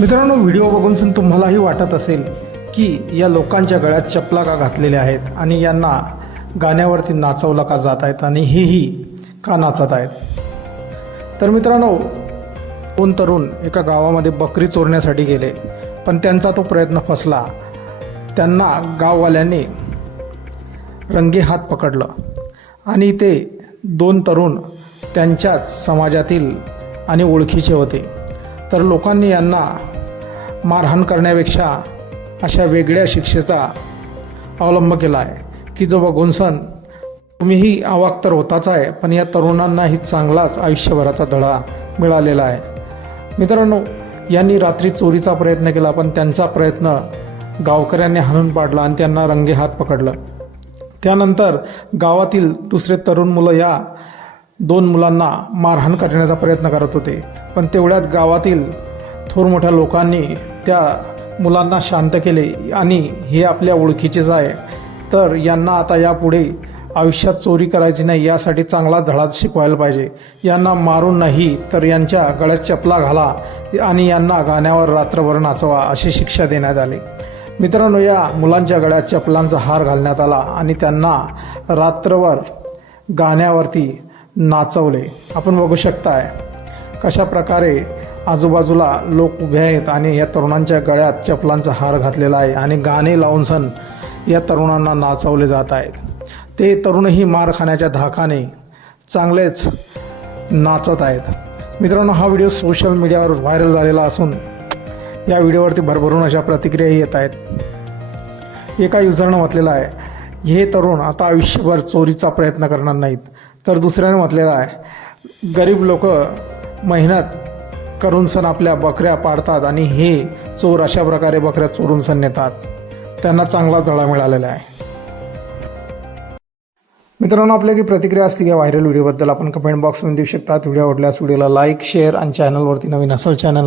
मित्रांनो, व्हिडिओ बघून तुम्हालाही वाटत असेल की या लोकांच्या गळ्यात चपला का घातलेल्या आहेत आणि यांना गाण्यावरती नाचवलं का जात आहेत आणि हेही का नाचत आहेत. तर मित्रांनो, दोन तरुण एका गावामध्ये बकरी चोरण्यासाठी गेले, पण त्यांचा तो प्रयत्न फसला. त्यांना गाववाल्यांनी रंगे हात पकडलं आणि ते दोन तरुण त्यांच्याच समाजातील आणि ओळखीचे होते. तर लोकांनी यांना मारहाण करण्यापेक्षा अशा वेगळ्या शिक्षेचा अवलंब केला आहे की जो बघून तुम्हीही अवाक तर होताच आहे, पण या तरुणांनाही चांगलाच आयुष्यभराचा धडा मिळालेला आहे. मित्रांनो, यांनी रात्री चोरीचा प्रयत्न केला, पण त्यांचा प्रयत्न गावकऱ्यांनी हाणून पाडला आणि त्यांना रंगे हात पकडलं. त्यानंतर गावातील दुसरे तरुण मुलं या दोन मुलांना मारहाण करण्याचा प्रयत्न करत होते, पण तेवढ्यात गावातील थोर मोठ्या लोकांनी त्या मुलांना शांत केले आणि हे आपल्या ओळखीचेच आहे, तर यांना आता यापुढे आयुष्यात चोरी करायची नाही यासाठी चांगला धडा शिकवायला पाहिजे. यांना मारून नाही तर यांच्या गळ्यात चपला घाला आणि यांना गाण्यावर रात्रभर नाचवा अशी शिक्षा देण्यात आली. मित्रांनो, या मुलांच्या गळ्यात चपलांचा हार घालण्यात आला आणि त्यांना रात्रभर गाण्यावरती नाचवले. आपण बघू शकताय कशा प्रकारे आजूबाजूला लोक उभे आहेत आणि या तरुणांच्या गळ्यात चपलांचा हार घातलेला आहे आणि गाणे लावून या तरुणांना नाचवले जात आहेत. ते तरुणही मार खाण्याच्या धाकाने चांगलेच नाचत आहेत. मित्रांनो, हा व्हिडिओ सोशल मीडियावर व्हायरल झालेला असून या व्हिडिओवरती भरभरून अशा प्रतिक्रियाही येत आहेत. एका युजरनं म्हटलेलं आहे, हे तरुण आता आयुष्यभर चोरीचा प्रयत्न करणार नाहीत. तर दुसऱ्याने म्हटलेलं आहे, गरीब लोक मेहनत करून आपल्या बकऱ्या पाडतात आणि हे चोर अशा प्रकारे बकऱ्या चोरून नेतात. त्यांना चांगला धडा मिळालेला आहे. मित्रांनो, आपल्या काही प्रतिक्रिया असतील या व्हायरल व्हिडिओबद्दल आपण कमेंट बॉक्समध्ये देऊ शकतात. व्हिडिओ आवडल्यास व्हिडिओला लाईक, शेअर आणि चॅनलवरती नवीन असेल चॅनल